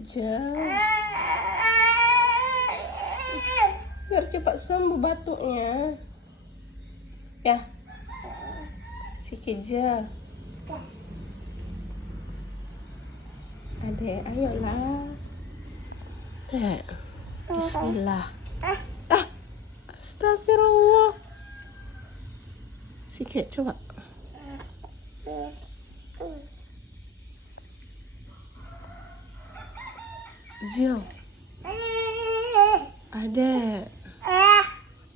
kejam. Biar cepat sembuh batuknya. Ya. Si kejam. Adek, ayolah. Dek. Bismillah. Astagfirullah. Sikit coba. Zio. Adek.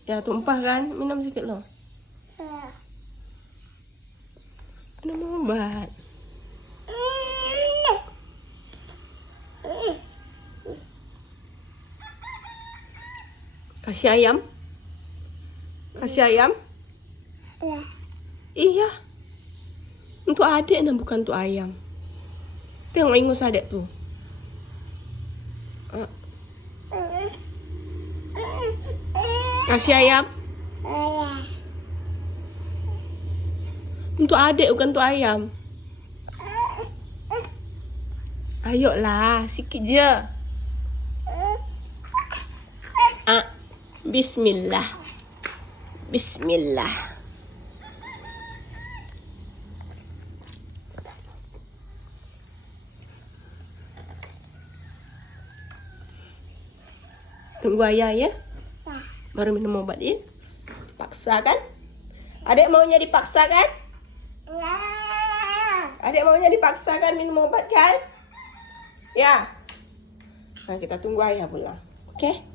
Ya tumpah kan? Minum sikit loh. Minum obat. Kasih ayam? Kasih ayam? Iya. Untuk adik dan bukan untuk ayam. Tengok ingus adik tuh. Kasih ayam? Untuk adik bukan untuk ayam. Ayolah, sikit je. Bismillah. Bismillah. Tunggu ayah ya. Baru minum obat ya. Dipaksa kan? Adik maunya dipaksa kan? Adik maunya dipaksa kan minum obat kan? Ya. Nah kita tunggu ayah pulang. Oke?